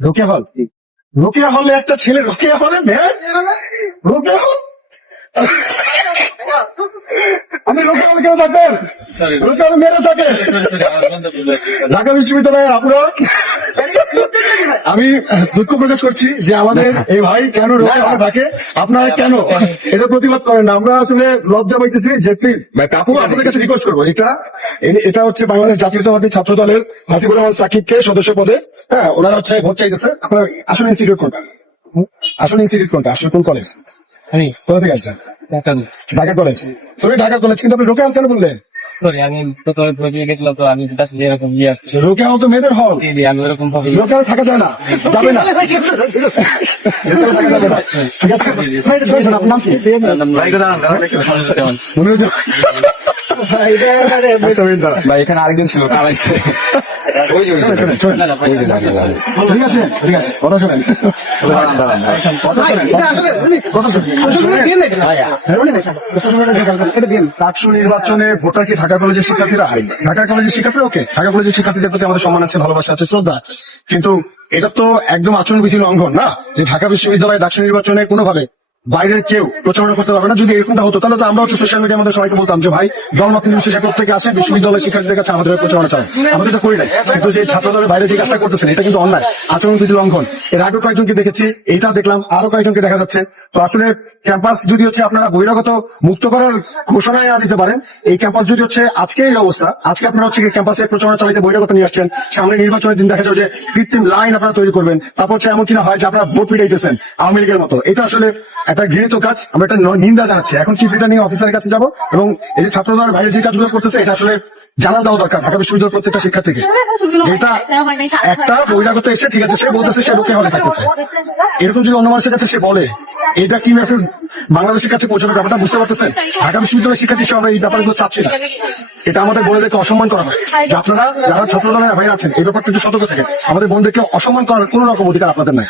রোকেয়া হল, রোকেয়া হলে একটা ছেলে রোকেয়া হলে রোকেয়া হল। আমি রোকেয়া হল কেন থাকবেন? রোকেয়া হল মেয়েরা থাকে ঢাকা বিশ্ববিদ্যালয়ের। আপনারা, আমি দুঃখ প্রকাশ করছি যে আমাদের এই ভাই কেন রোকেয়া হলে থাকে, আপনারা কেন এটা প্রতিবাদ করেন না? আমরা আসলে লজ্জা পাইতেছি যে প্লিজ কাপু আপনাদের কাছে রিকোয়েস্ট করবো, এটা হচ্ছে বাংলাদেশ জাতীয়তাবাদী ছাত্র দলের হাসিবুর রহমান সাকিবকে সদস্য পদে, হ্যাঁ ওনারা হচ্ছে ভোট চাইতেছে। আপনার আসলে ইনস্টিটিউট কোনটা? আসলে ইনস্টিটিউট কোনটা? আসলে কোন কলেজ? আমি কোথা থেকে আসছেন? ঢাকা কলেজ। তুমি ঢাকা কলেজ, কিন্তু আপনি রোকেয়া হল কেন বললেন? সরি, আমি তো দেখলাম তো আমি এরকম রোকেয়া হল তো মেয়েদের হল, আমি ওরকম ভাবে রোকেয়া হলে থাকা যায় না, যাবে না। রোকেয়া হলে থাকা যাবে না। ঠিক আছে ভাই, এটা শুনছেন, আপনার নাম কি? মনে হচ্ছে ভাই এখানে আরেকজন ছিল কালাইছে। ঠিক আছে, ঠিক আছে, কথা শোনেন, ডাকসু নির্বাচনে ভোটার কি ঢাকা কলেজের শিক্ষার্থীরা? ঢাকা কলেজের শিক্ষার্থীরা ওকে, ঢাকা কলেজের শিক্ষার্থীদের প্রতি আমাদের সম্মান আছে, ভালোবাসা আছে, শ্রদ্ধা আছে, কিন্তু এটা তো একদম আচরণবিধি লঙ্ঘন না যে ঢাকা বিশ্ববিদ্যালয়ে ডাকসু নির্বাচনে কোনোভাবে বাইরের কেউ প্রচারণা করতে পারবে না। যদি এরকমটা হতো তাহলে তো আমরা হচ্ছে সোশ্যাল মিডিয়া আমাদের সবাইকে বলতাম যে ভাই দলমত নির্বিশেষে প্রত্যেকে আসে বিশ্ববিদ্যালয়ের শিক্ষার্থীদের কাছে আমাদের প্রচারণা চালায়। আমাদের এটা করি নাই, কিন্তু যে ছাত্র দলের বাইরে যে কাজটা করতেছেন এটা কিন্তু অন্যায়, আচরণবিধি লঙ্ঘন। এর আগে কয়েকজনকে দেখেছি, এটা দেখলাম আরো কয়েকজনকে দেখা যাচ্ছে। তো আসলে ক্যাম্পাস যদি হচ্ছে আপনারা বহিরাগত মুক্ত করার ঘোষণায় দিতে পারেন, এই ক্যাম্পাস যদি হচ্ছে আজকে এই অবস্থা, আজকে আপনারা হচ্ছে ক্যাম্পাসে প্রচারণা চালাইতে বহিরাগত নিয়ে আসছেন, সামনে নির্বাচনের দিন দেখা যাবে যে কৃত্রিম লাইন আপনারা তৈরি করবেন, তারপর হচ্ছে এমন কিনা হয় যে আপনারা ভোট পিটাইতেছেন আওয়ামী লীগের মতো। এটা আসলে একটা ঘৃণিত কাজ, আমরা এটা নিন্দা জানাচ্ছি। এখন চিফ রিটার্নিং অফিসারের কাছে যাবো এবং এই যে ছাত্রদলের বাইরে যে কাজগুলো করতেছে এটা আসলে জানান দেওয়া দরকার ঢাকা বিশ্ববিদ্যালয়ের প্রত্যেকটা শিক্ষার্থীকে। এটা একটা বহিরাগত এসে ঠিক আছে সে বলতেছে সে রোকেয়া হলে থাকতেছে, এরকম যদি অন্য মানুষের কাছে সে বলে এটা কি মেসেজ বাংলাদেশের কাছে পৌঁছাবে? ব্যাপারটা বুঝতে পারতেছেন? ঢাকা বিশ্ববিদ্যালয়ের শিক্ষার্থী হিসেবে আমরা এই ব্যাপারগুলো চাচ্ছি না। এটা আমাদের বোনদেরকে অসম্মান করা হয়, যে আপনারা যারা ছাত্র দলের ভাই আছেন এই ব্যাপারটা একটু সতর্ক থাকে। আমাদের বোনদেরকে অসম্মান করার কোন রকম অধিকার আপনাদের নাই।